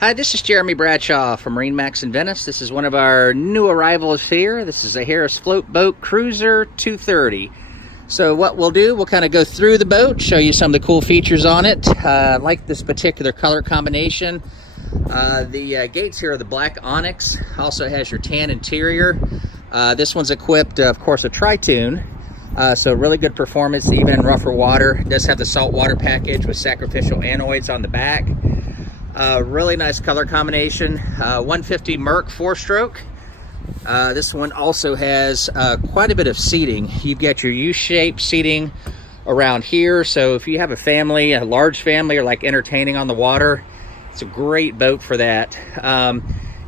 Hi, this is Jeremy Bradshaw from MarineMax in Venice. This is one of our new arrivals here. This is a Harris Float Boat Cruiser 230. So what we'll do, we'll kind of go through the boat, show you some of the cool features on it. I like this particular color combination. The gates here are the black onyx. Also has your tan interior. This one's equipped, of course, a Tritoon. So really good performance even in rougher water. It does have the saltwater package with sacrificial anoids on the back. Really nice color combination. 150 Merc 4-stroke. This one also has quite a bit of seating. You've got your U-shaped seating around here, so if you have a family, a large family, or like entertaining on the water, it's a great boat for that.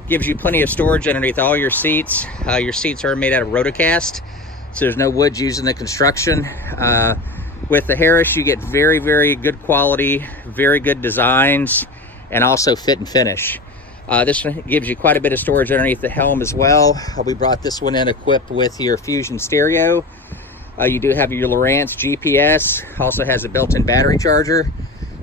Gives you plenty of storage underneath all your seats. Your seats are made out of rotocast, so there's no wood used in the construction. With the Harris, you get very, very good quality, very good designs, and also fit and finish. This one gives you quite a bit of storage underneath the helm as well. We brought this one in equipped with your Fusion stereo. You do have your Lowrance GPS, also has a built-in battery charger.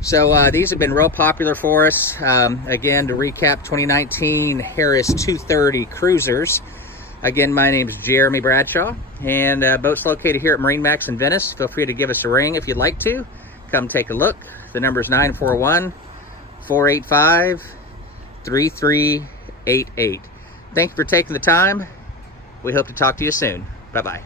So these have been real popular for us. Again, to recap, 2019 Harris 230 Cruisers. Again, my name is Jeremy Bradshaw, and boat's located here at MarineMax in Venice. Feel free to give us a ring if you'd like to. Come take a look. The number is 941-485-3388. Thank you for taking the time. We hope to talk to you soon. Bye-bye.